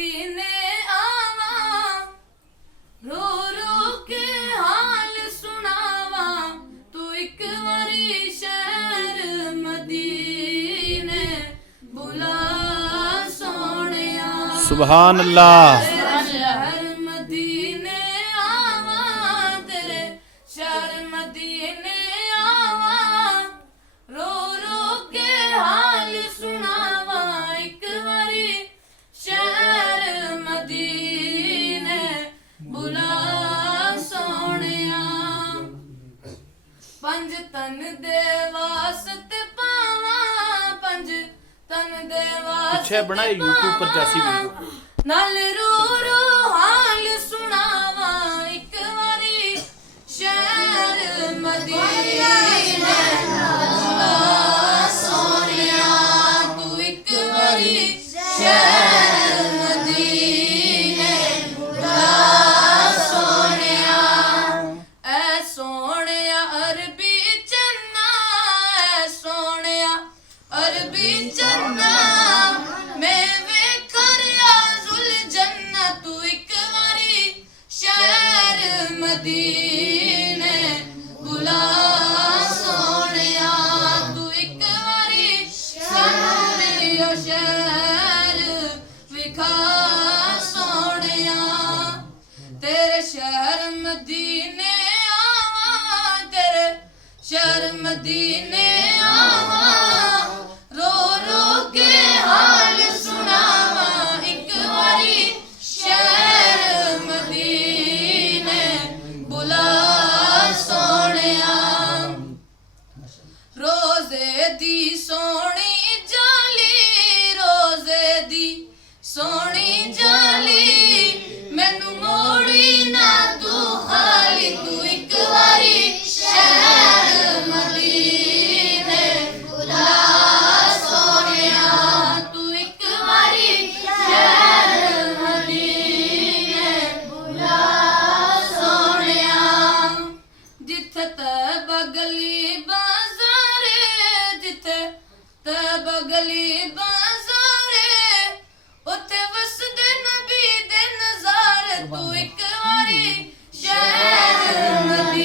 ने आवा रो रो के हाल सुनावा तू एक वारी शहर मदीने बुला सोनिया। सुभान अल्लाह। तेरे शहर मदीने आवा तेरे शहर मदीने आवा रो रो के हाल सुनावा एक वारी शहर मदीने बुला सोनिया। पंज तन दे वास्ते पावा पंज तन दे पीछे बनाए यूट्यूब पर जैसी वीडियो नाल रो रो हाल सुनावा एक वारी शहर मदीने बुला सोनिया। तू एक वारी शहर मदीने बुला सोनिया। ऐ सोनिया अरबी चन्ना ऐ सोनिया अरबी चन्ना मैं वेखरिया जुल जन्नत तू एक वारी शहर मदीने बुला सोनिया। तू एक वारी सानू शहर विखा सोनिया। तेरे शहर मदीने आवा तेरे शहर मदीने आवा रो रो के हाल सुनावा एक वारी शहर मदीने बुला सोनिया। रोजे दी सोनी जाली रोजे दी सोनी जाली मैनू मोड़ी ना तू खाली तू एक वारी शहर मदीने बुला सोनिया। तू एक वारी शहर मदीने बुला सोनिया। जिथे तैब गली बाजारे जिथे तैब गली बाजारे उथे वसदे नबी दे नज़ारे तू एक वारी शहर मदीने